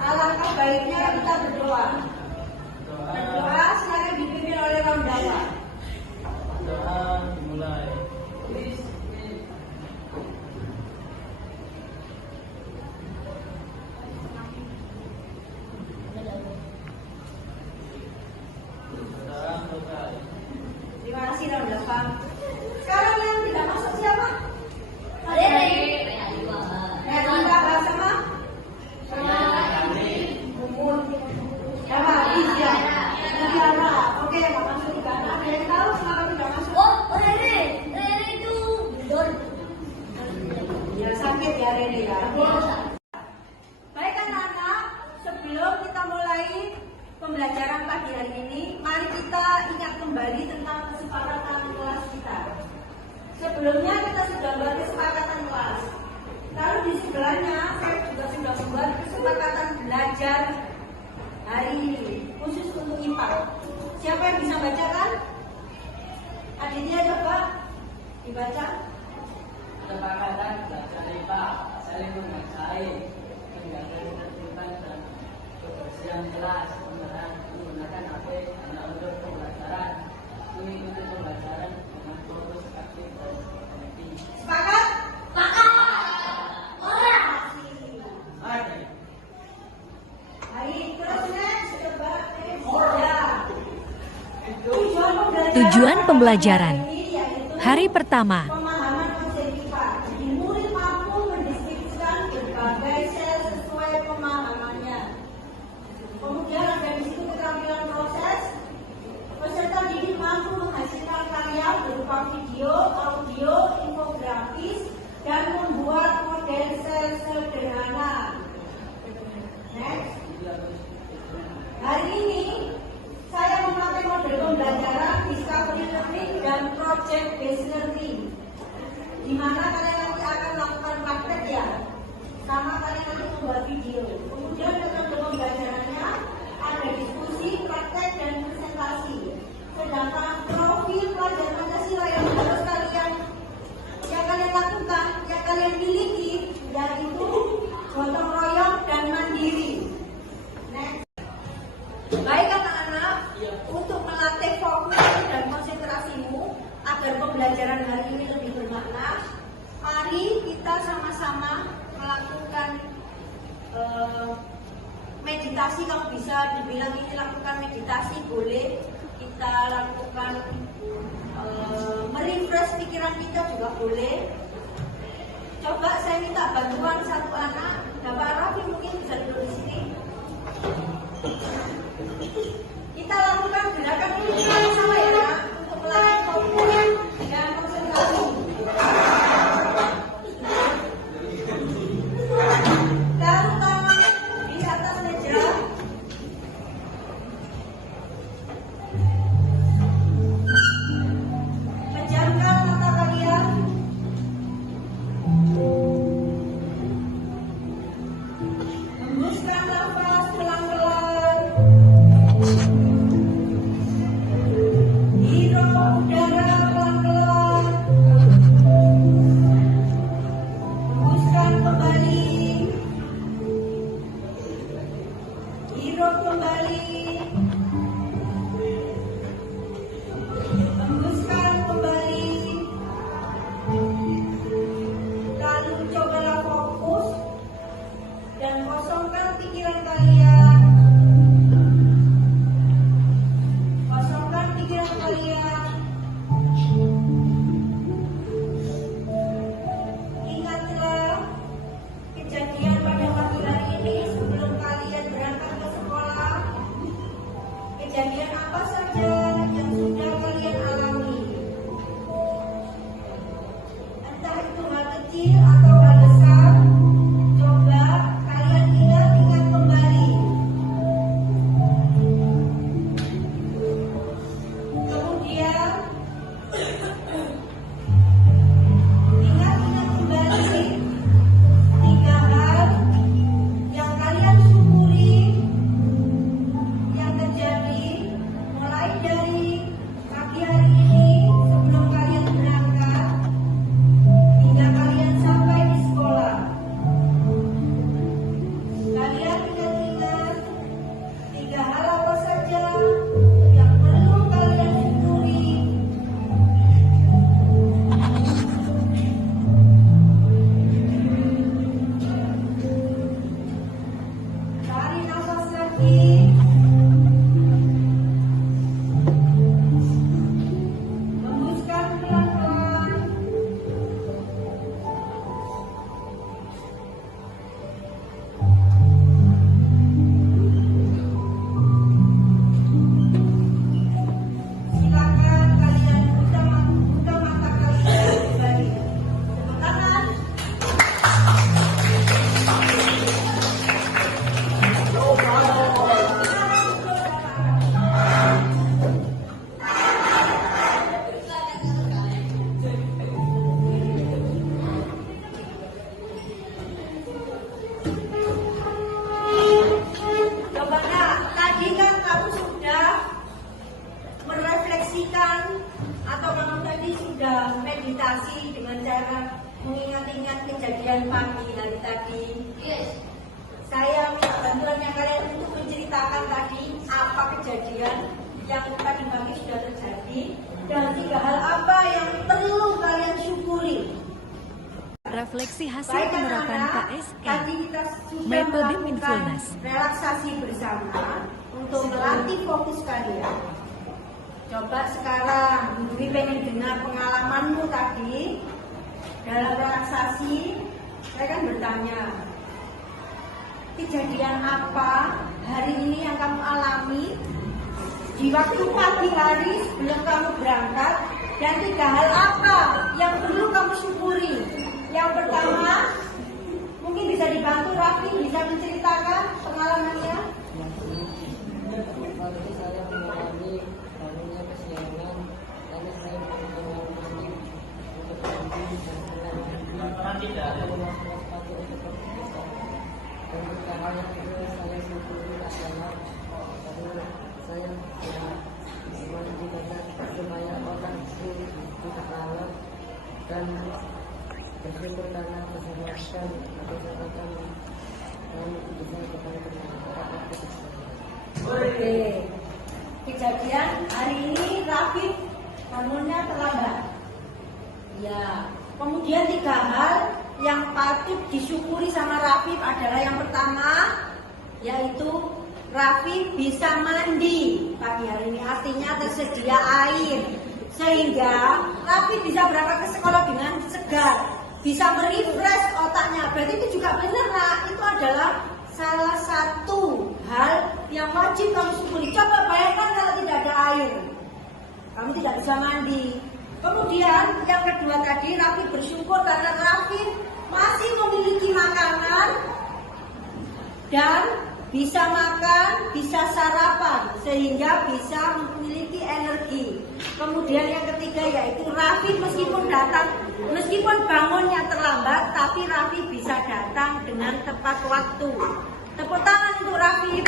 Alangkah baiknya kita berdoa. Berdoa silakan dipimpin oleh Ramdana. Doa dimulai. Terima kasih Ramdana. Sekarang yang tidak masuk siapa? Baik anak-anak, sebelum kita mulai pembelajaran pagi hari ini, mari kita ingat kembali tentang kesepakatan kelas kita. Sebelumnya kita sudah buat kesepakatan kelas. Lalu di sebelahnya saya juga sudah membuat kesepakatan belajar hari ini khusus untuk IPA. Siapa yang bisa bacakan? Aditya coba dibaca. Kesepakatan belajar IPA, saling menghargai, menjaga ketertiban dan kebersihan kelas, menggunakan HP hanya untuk pembelajaran, mengikuti pembelajaran dengan fokus aktif dan komedi. Sepakat? Baik, terus next coba Tujuan pembelajaran hari pertama. pemahaman konsep IPA. Jadi murid mampu mendeskripsikan berbagai sel sesuai pemahamannya. Kemudian ada di situ keterampilan proses. Peserta didik mampu menghasilkan karya berupa video, audio, infografis, dan membuat model sel sederhana. Next. Hari ini saya memakai model pembelajaran discovery learning dan project based learning, di mana kalian nanti akan melakukan praktek ya, sama kalian nanti membuat video. Kemudian metode pembelajarannya ada diskusi, praktek, dan presentasi. Sedangkan profil pelajar Pancasila yang harus kalian lakukan, yang kalian miliki, yaitu gotong royong dan mandiri. Next. Baik anak-anak, untuk melatih fokus dan konsentrasimu agar pembelajaran hari ini lebih bermakna, mari kita sama-sama melakukan meditasi. Kalau bisa dibilang ini lakukan meditasi, boleh kita lakukan merefresh pikiran kita juga boleh. Coba saya minta bantuan satu anak, Bapak Rafi mungkin bisa duduk di sini. Kita lakukan gerakan ini sama ya, untuk melatih fokus dan konsentrasi. Taruh tangan di atas meja. Pejamkan mata kalian. Hembuskan nafas pelan-pelan. meditasi dengan cara mengingat-ingat kejadian pagi hari tadi. Saya minta bantuannya kalian untuk menceritakan tadi apa kejadian yang tadi pagi sudah terjadi dan 3 hal apa yang perlu kalian syukuri. Refleksi hasil Baik, penerapan anak-anak, KSN, tadi kita sudah metode melakukan mindfulness. relaksasi bersama untuk melatih fokus kalian. Coba sekarang, Dwi pengen dengar pengalamanmu tadi dalam relaksasi. Saya kan bertanya, kejadian apa hari ini yang kamu alami di waktu pagi hari sebelum kamu berangkat, dan 3 hal apa yang perlu kamu syukuri. Yang pertama, mungkin bisa dibantu Raffi, bisa menceritakan pengalamannya. Pagi saya mengalami bangunnya kesiangan karena saya mengalami untuk mandi dan mandi lemas pagi untuk beraktivitas. Dan tiga hal yang kedua saya syukuri adalah karena saya mandi banyak supaya orang itu tidak lalai dan bersyukur karena kesehatan dan bisa bekerja. Oke. Kejadian hari ini Raffi bangunnya terlambat. Ya. Kemudian 3 hal yang patut disyukuri sama Raffi adalah yang pertama, yaitu Raffi bisa mandi pagi hari ini, artinya tersedia air sehingga Raffi bisa berangkat ke sekolah dengan segar, bisa merefresh otaknya. Berarti itu juga benar, nah, itu adalah salah satu hal yang wajib kamu syukuri. Coba bayangkan kalau tidak ada air, kamu tidak bisa mandi. Kemudian yang kedua tadi, Raffi bersyukur karena Raffi masih memiliki makanan dan bisa makan, bisa sarapan, sehingga bisa memiliki energi. Kemudian yang ketiga yaitu Raffi meskipun bangunnya terlambat, tapi Raffi bisa datang dengan tepat waktu. Tepuk tangan untuk Raffi.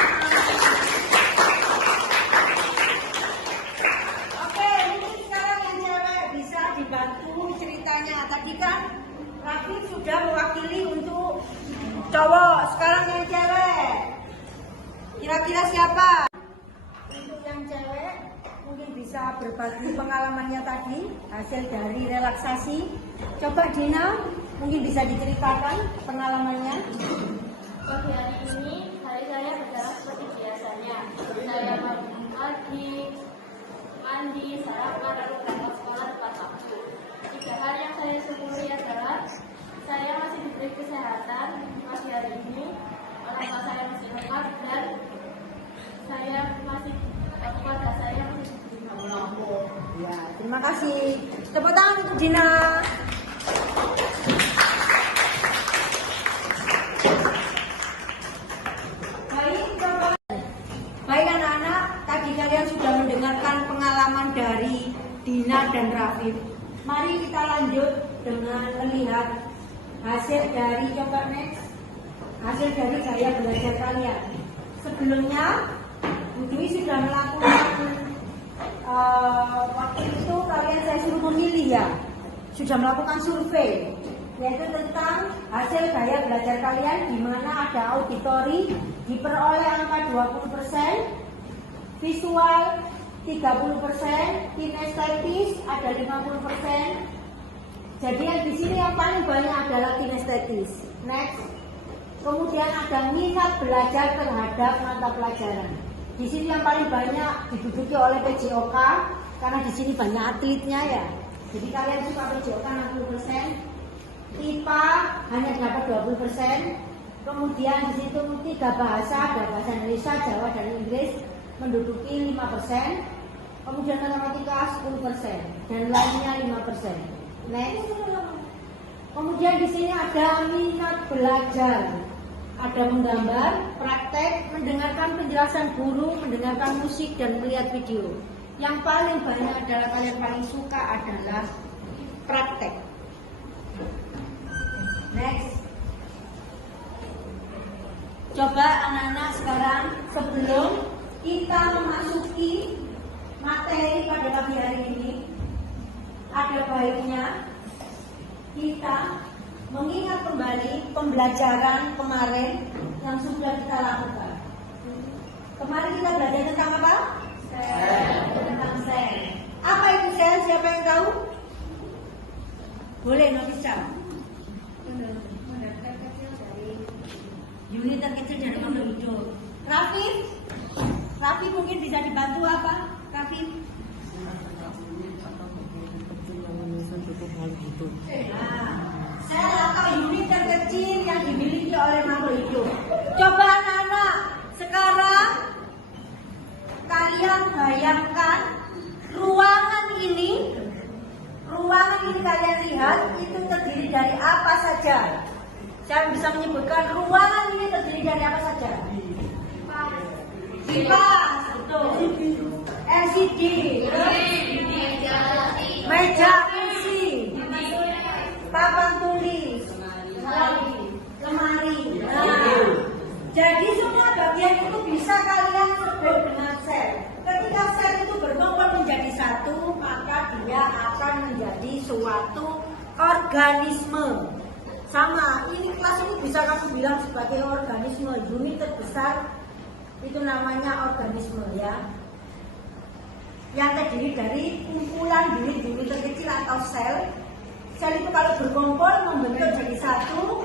Oke, mungkin sekarang yang cewek bisa dibantu ceritanya. Tadi kan Raffi sudah mewakili untuk cowok, sekarang yang cewek. Kira-kira siapa? Untuk yang cewek mungkin bisa berbagi pengalamannya tadi hasil dari relaksasi. Coba Dina, mungkin bisa diceritakan pengalamannya. Pagi hari ini hari saya berjalan seperti biasanya. Saya bangun pagi, mandi, sarapan, lalu berangkat sekolah tepat waktu. 3 hal yang saya syukuri adalah saya masih diberi kesehatan pagi hari ini, orang tua saya masih lengkap, dan saya masih keluarga saya masih diberi. Ya, terima kasih. Tepuk tangan untuk Dina. Baik anak-anak, tadi kalian sudah mendengarkan pengalaman dari Dina dan Raffi. Mari kita lanjut dengan melihat hasil dari, coba next, hasil dari gaya belajar kalian. Sebelumnya, Bu Dwi sudah melakukan waktu itu kalian saya suruh memilih ya, sudah melakukan survei, yaitu tentang hasil gaya belajar kalian, di mana ada auditori diperoleh angka 20%, visual 30%, kinestetis ada 50%. Jadi yang di sini yang paling banyak adalah kinestetis. Next. Kemudian ada minat belajar terhadap mata pelajaran. Di sini yang paling banyak diduduki oleh PJOK karena di sini banyak atletnya ya. Jadi kalian suka PJOK 60%, IPA hanya dapat 20%. Kemudian di situ 3 bahasa, ada bahasa Indonesia, Jawa dan Inggris menduduki 5%. Kemudian matematika 10% dan lainnya 5%. Next. Kemudian di sini ada minat belajar. Ada menggambar, praktek, mendengarkan penjelasan guru, mendengarkan musik dan melihat video. Yang paling banyak adalah kalian paling suka adalah praktek. Next. Coba anak-anak sekarang sebelum kita memasuki materi pada pagi hari ini, ada baiknya kita mengingat kembali pembelajaran kemarin yang sudah kita lakukan. Kemarin kita belajar tentang apa? Sel. Tentang sel. Apa itu sel? Siapa yang tahu? Boleh, Nofisa. Unit terkecil dari makhluk hidup. Raffi mungkin bisa dibantu apa? Raffi? Sel atau unit terkecil yang dimiliki oleh makhluk hidup. Coba anak-anak, sekarang kalian bayangkan ruangan ini kalian lihat itu terdiri dari apa saja? Saya bisa menyebutkan ruangan ini terdiri dari apa saja? Kipas, betul. LCD, meja kursi, papan tulis, lemari. Nah, jadi semua bagian itu bisa kalian sebut dengan sel. Ketika sel itu berkumpul menjadi satu, maka dia akan menjadi suatu organisme. Sama, ini kelas ini bisa kamu bilang sebagai organisme. Unit terbesar itu namanya organisme ya. Yang terdiri dari kumpulan unit-unit terkecil atau sel. Sel itu kalau berkumpul membentuk jadi satu,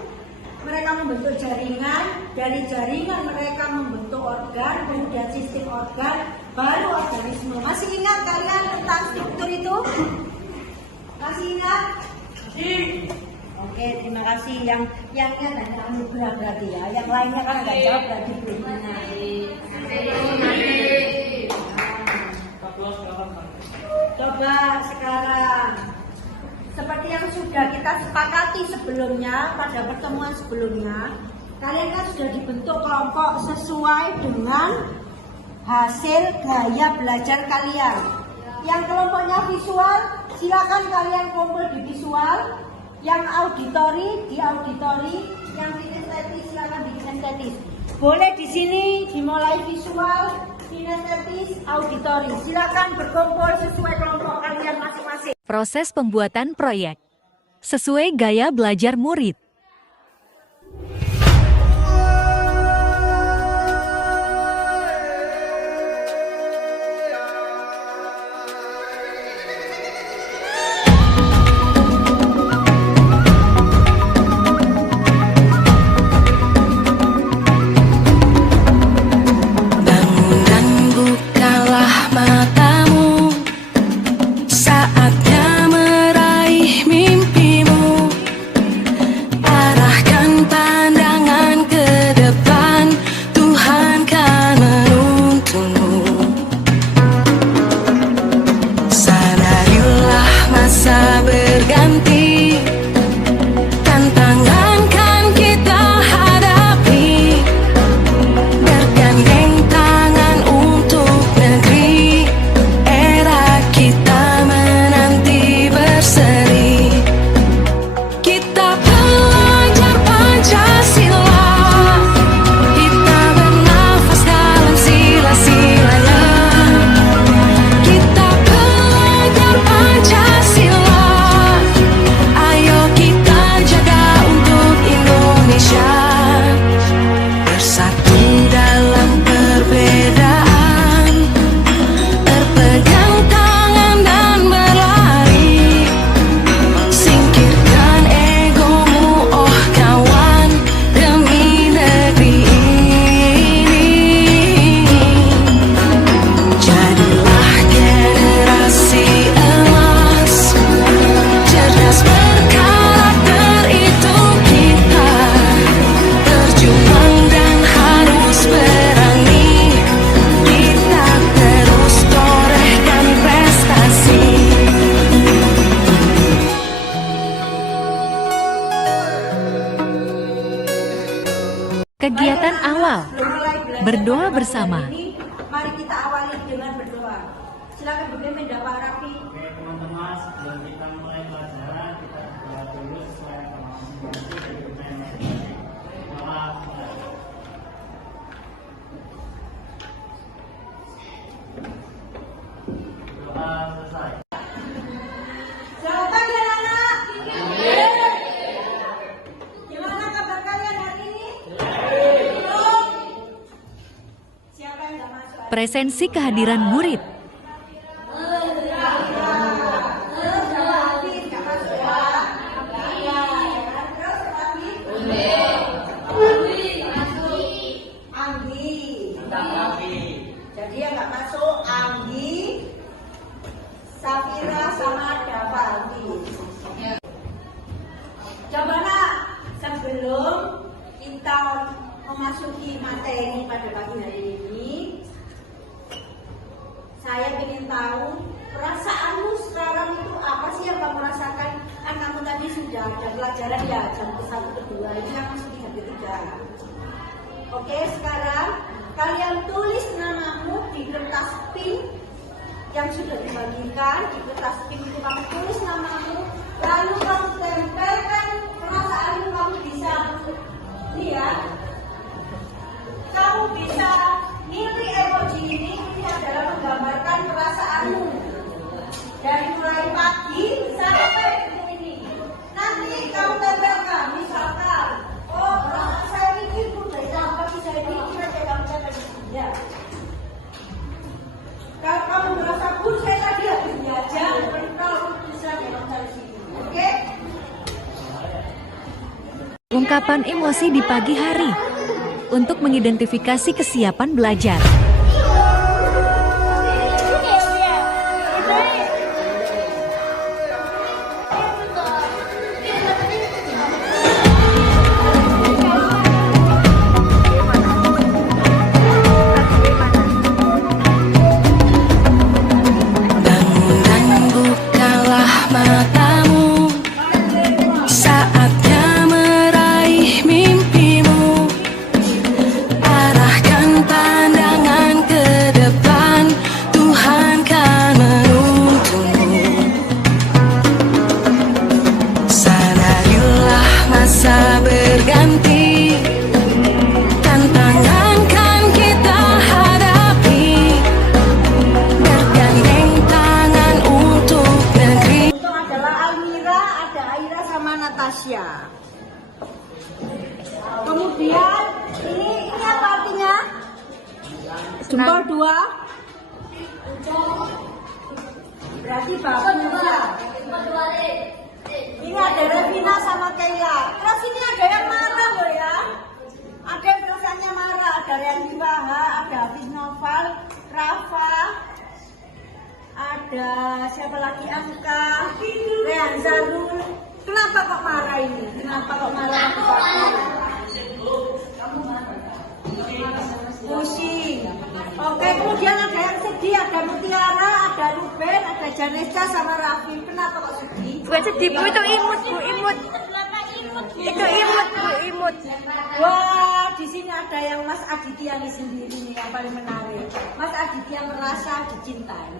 mereka membentuk jaringan, dari jaringan mereka membentuk organ, kemudian sistem organ, baru organisme. Masih ingat kalian tentang struktur itu? Masih ingat? Oke, terima kasih. Yang ingat hanya anugerah berarti ya. Yang lainnya kan nggak jawab berarti belum ingat. Coba sekarang, seperti yang sudah kita sepakati sebelumnya pada pertemuan sebelumnya, kalian kan sudah dibentuk kelompok sesuai dengan hasil gaya belajar kalian. Yang kelompoknya visual, silakan kalian kumpul di visual. Yang auditori di auditori, yang kinestetis silakan di kinestetis. Boleh di sini dimulai visual, kinestetis, auditori. Silakan berkumpul sesuai kelompok kalian masing-masing. Proses pembuatan proyek sesuai gaya belajar murid. Kegiatan awal, berdoa bersama. Mari kita awali dengan berdoa. Silakan berdoa Pak Raffi. Oke teman-teman, sebelum kita mulai pelajaran, kita berdoa dulu sesuai doa selesai. Selamat pagi anak-anak. Presensi kehadiran murid. Jadi yang nggak masuk Anggi, Safira sama Davari. Coba nak, sebelum kita memasuki materi pada pagi hari ini, saya ingin tahu perasaanmu sekarang itu apa sih yang kamu rasakan? Kan kamu tadi sudah ada pelajaran ya jam ke-1 ke-2, ini kan masih jam ke-3. Oke, sekarang kalian tulis namamu di kertas pink yang sudah dibagikan. Di kertas pink itu kamu tulis namamu, lalu kamu tempelkan perasaanmu. Kamu bisa ini ya, kamu bisa milih emoji ini adalah menggambarkan perasaanmu dari mulai pagi sampai ini. Nanti kamu tempelkan, misalkan, oh perasaan saya ini dari pagi saya ini kamu catat ya. Kalau kamu merasa saya tadi habis belajar, kalau bisa kamu cari sini, oke? Ungkapan emosi di pagi hari untuk mengidentifikasi kesiapan belajar. Kemudian ini apa artinya? Jempol 2 berarti bagus. Ini ada Revina sama Kayla. Terus ini ada yang marah loh ya. Ada yang perasaannya marah. Ada Randy Baha, ada Hafiz Noval, Rafa, ada siapa lagi, Amka, Rehan Zarul. Kenapa kok marah ini? Kenapa kok marah? Pusing. Oke, kemudian ada yang sedih, ada Mutiara, ada Ruben, ada Janesa sama Raffi. Kenapa kok sedih? Bukan sedih, Bu, itu imut, Bu, imut. Itu imut, Bu, imut. Wah, di sini ada yang Mas Aditya nih sendiri nih yang paling menarik. Mas Aditya merasa dicintai.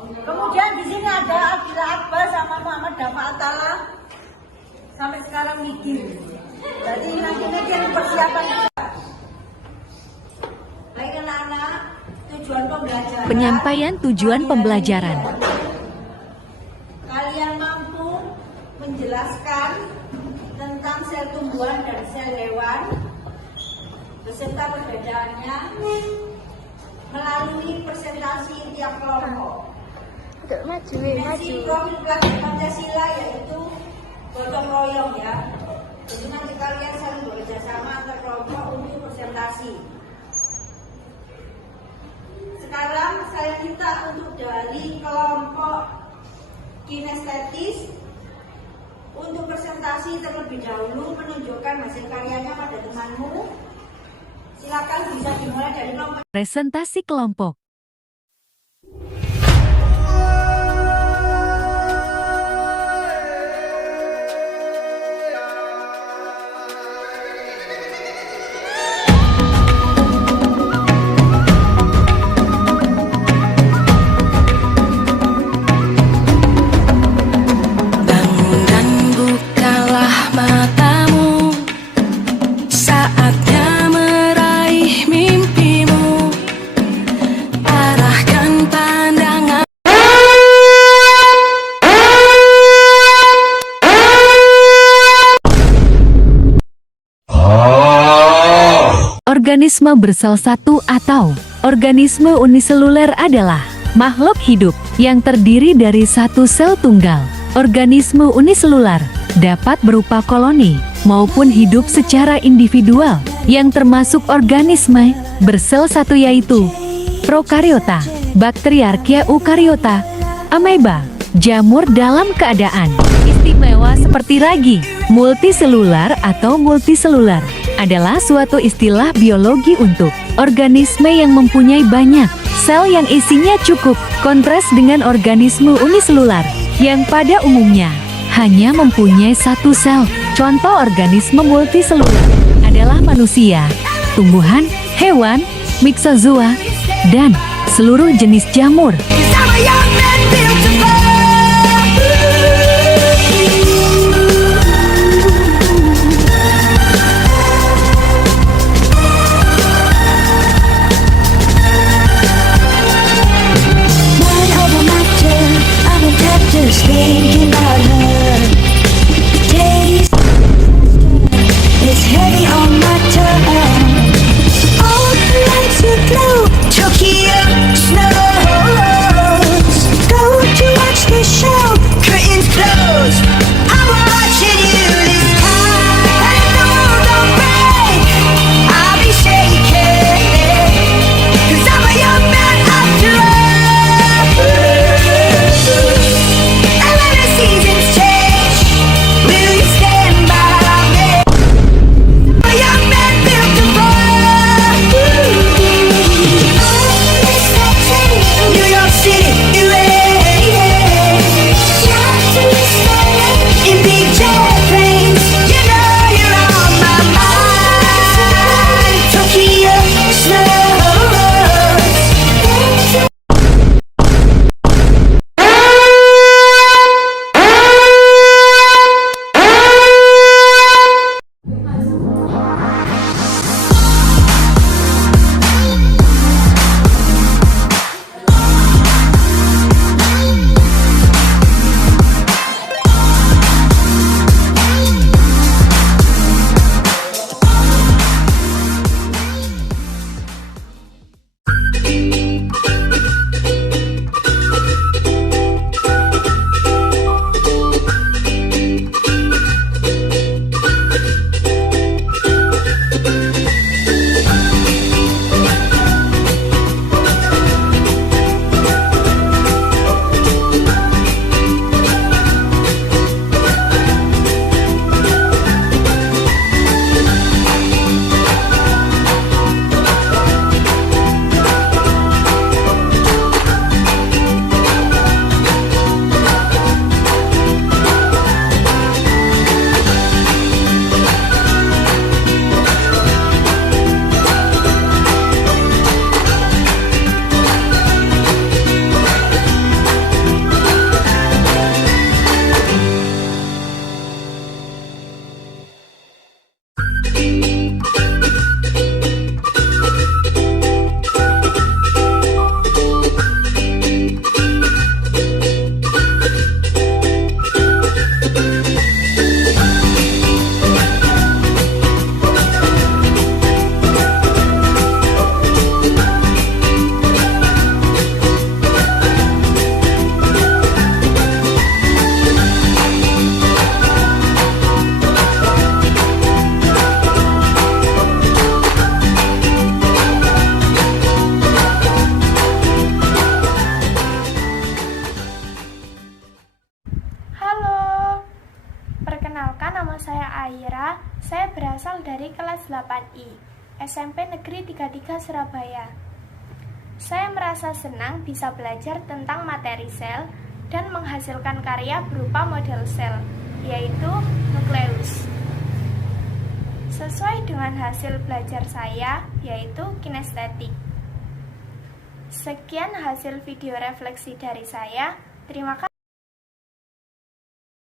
Kemudian di sini ada Akila Akbar sama Muhammad Dafa Atala. Sampai sekarang mikir. Jadi nanti mikir persiapan kita. Baik anak-anak, tujuan pembelajaran. Penyampaian tujuan pembelajaran. Kalian mampu menjelaskan tentang sel tumbuhan dan sel hewan beserta perbedaannya melalui presentasi tiap kelompok. Dimensi profil pelajar Pancasila yaitu gotong royong ya. Jadi nanti kalian saling bekerja sama antar kelompok untuk presentasi. Sekarang saya minta untuk dari kelompok kinestetis untuk presentasi terlebih dahulu menunjukkan hasil karyanya pada temanmu. Silakan bisa dimulai dari kelompok. Presentasi kelompok. Organisme bersel satu atau organisme uniseluler adalah makhluk hidup yang terdiri dari satu sel tunggal. Organisme uniselular dapat berupa koloni maupun hidup secara individual yang termasuk organisme bersel satu yaitu prokariota, bakteriarkia eukariota, ameba, jamur dalam keadaan istimewa seperti ragi. Multiselular atau multiselular adalah suatu istilah biologi untuk organisme yang mempunyai banyak sel yang isinya cukup, kontras dengan organisme uniselular yang pada umumnya hanya mempunyai satu sel. Contoh organisme multiselular adalah manusia, tumbuhan, hewan, miksozoa, dan seluruh jenis jamur. Just thinking about her. Taste it's heavy on my tongue. All the lights will glow. Tokyo snows. Go to watch the show. Curtains close. I'm watching you this time. And if the world don't break, I'll be shaking. 'Cause I'm a young man after all. Seasons change. Will you stand by me? A young man built to fall. New York City, LA. In big jet planes, you know you're on my mind. Tokyo snows. Saya berasal dari kelas 8I, SMP Negeri 33 Surabaya. Saya merasa senang bisa belajar tentang materi sel dan menghasilkan karya berupa model sel, yaitu nukleus. Sesuai dengan hasil belajar saya, yaitu kinestetik. Sekian hasil video refleksi dari saya. Terima kasih.